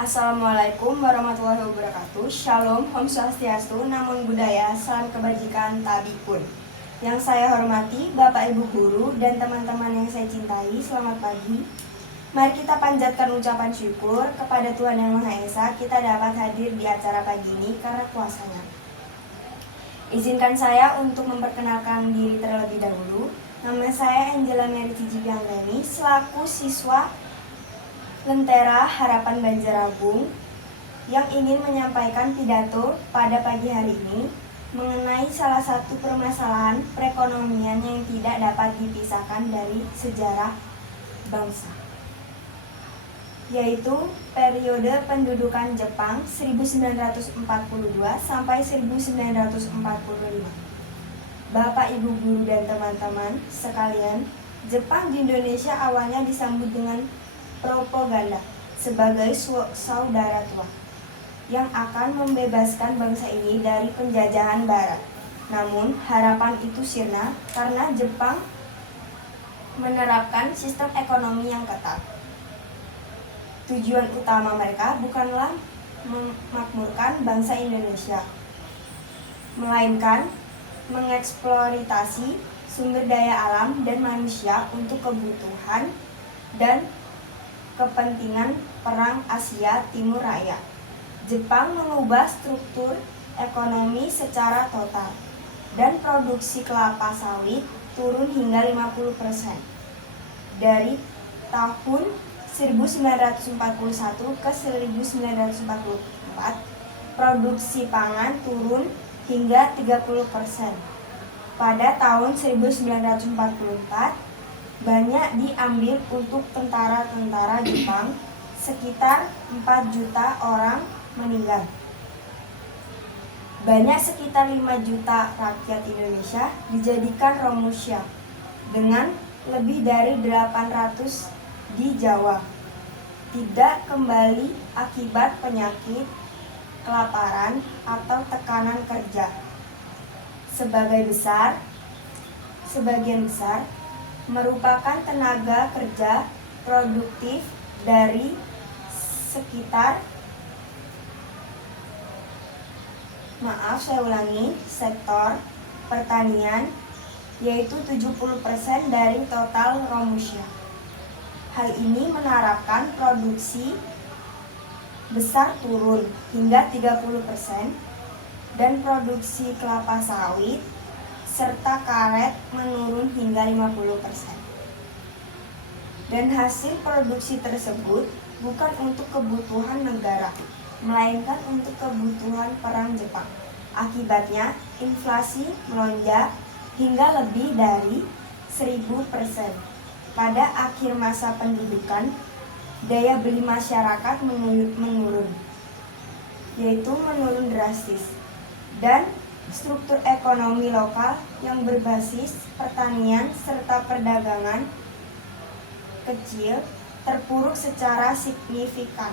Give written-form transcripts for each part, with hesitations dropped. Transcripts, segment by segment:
Assalamualaikum warahmatullahi wabarakatuh. Shalom, Om Swastiastu, Namo Buddhaya, salam kebajikan, tabikun. Yang saya hormati Bapak Ibu Guru dan teman-teman yang saya cintai, selamat pagi. Mari kita panjatkan ucapan syukur kepada Tuhan Yang Maha Esa, kita dapat hadir di acara pagi ini karena kuasanya. Izinkan saya untuk memperkenalkan diri terlebih dahulu. Nama saya Angela Mary Cijipianggani, selaku siswa Lentera Harapan Banjarabung yang ingin menyampaikan pidato pada pagi hari ini mengenai salah satu permasalahan perekonomian yang tidak dapat dipisahkan dari sejarah bangsa, yaitu periode pendudukan Jepang 1942 sampai 1945. Bapak, Ibu Guru dan teman-teman sekalian, Jepang di Indonesia awalnya disambut dengan propaganda sebagai saudara tua yang akan membebaskan bangsa ini dari penjajahan barat. Namun harapan itu sirna karena Jepang menerapkan sistem ekonomi yang ketat. Tujuan utama mereka bukanlah memakmurkan bangsa Indonesia, melainkan mengeksploitasi sumber daya alam dan manusia untuk kebutuhan dan kepentingan Perang Asia Timur Raya. Jepang mengubah struktur ekonomi secara total dan produksi kelapa sawit turun hingga 50%. Dari tahun 1941 ke 1944, produksi pangan turun hingga 30%. Pada tahun 1944, banyak diambil untuk tentara-tentara Jepang, sekitar 4 juta orang meninggal. Banyak sekitar 5 juta rakyat Indonesia dijadikan Romusha, dengan lebih dari 800 di Jawa tidak kembali akibat penyakit, kelaparan, atau tekanan kerja. Sebagian besar merupakan tenaga kerja produktif dari sektor pertanian, yaitu 70% dari total Romusha. Hal ini menarapkan produksi besar turun hingga 30% dan produksi kelapa sawit serta karet menurun hingga 50%. Dan hasil produksi tersebut bukan untuk kebutuhan negara, melainkan untuk kebutuhan perang Jepang. Akibatnya, inflasi melonjak hingga lebih dari 1000%. Pada akhir masa pendudukan, daya beli masyarakat menurun, yaitu menurun drastis, dan struktur ekonomi lokal yang berbasis pertanian serta perdagangan kecil terpuruk secara signifikan.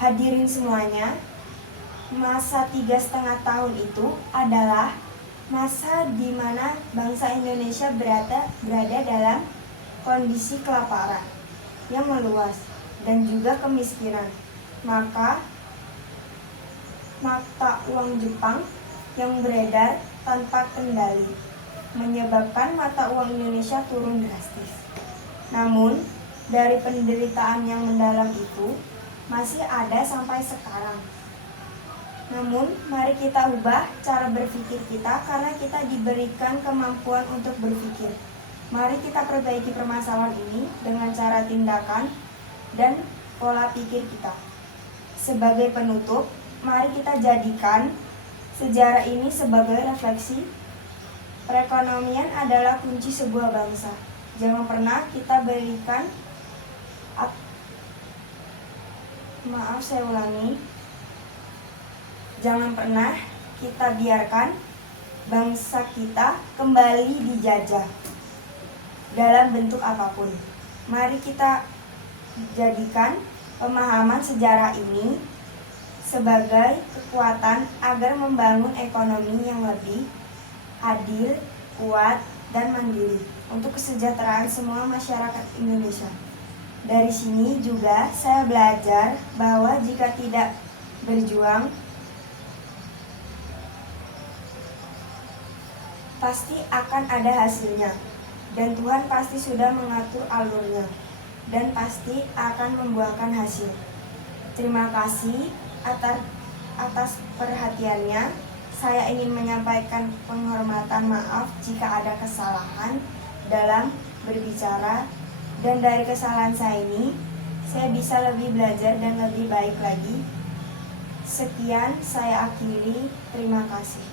Hadirin semuanya, masa 3,5 tahun itu adalah masa di mana bangsa Indonesia berada dalam kondisi kelaparan yang meluas dan juga kemiskinan. Maka mata uang Jepang yang beredar tanpa kendali menyebabkan mata uang Indonesia turun drastis. Namun, dari penderitaan yang mendalam itu masih ada sampai sekarang. Namun, mari kita ubah cara berpikir kita karena kita diberikan kemampuan untuk berpikir. Mari kita perbaiki permasalahan ini dengan cara tindakan dan pola pikir kita. Sebagai penutup, mari kita jadikan sejarah ini sebagai refleksi. Perekonomian adalah kunci sebuah bangsa. Jangan pernah kita berikan Jangan pernah kita biarkan bangsa kita kembali dijajah dalam bentuk apapun. Mari kita jadikan pemahaman sejarah ini sebagai kekuatan agar membangun ekonomi yang lebih adil, kuat, dan mandiri untuk kesejahteraan semua masyarakat Indonesia. Dari sini juga saya belajar bahwa jika tidak berjuang, pasti akan ada hasilnya. Dan Tuhan pasti sudah mengatur alurnya dan pasti akan membuahkan hasil. Terima kasih atas perhatiannya. Saya ingin menyampaikan penghormatan maaf jika ada kesalahan dalam berbicara, dan dari kesalahan saya ini saya bisa lebih belajar dan lebih baik lagi. Sekian, saya akhiri. Terima kasih.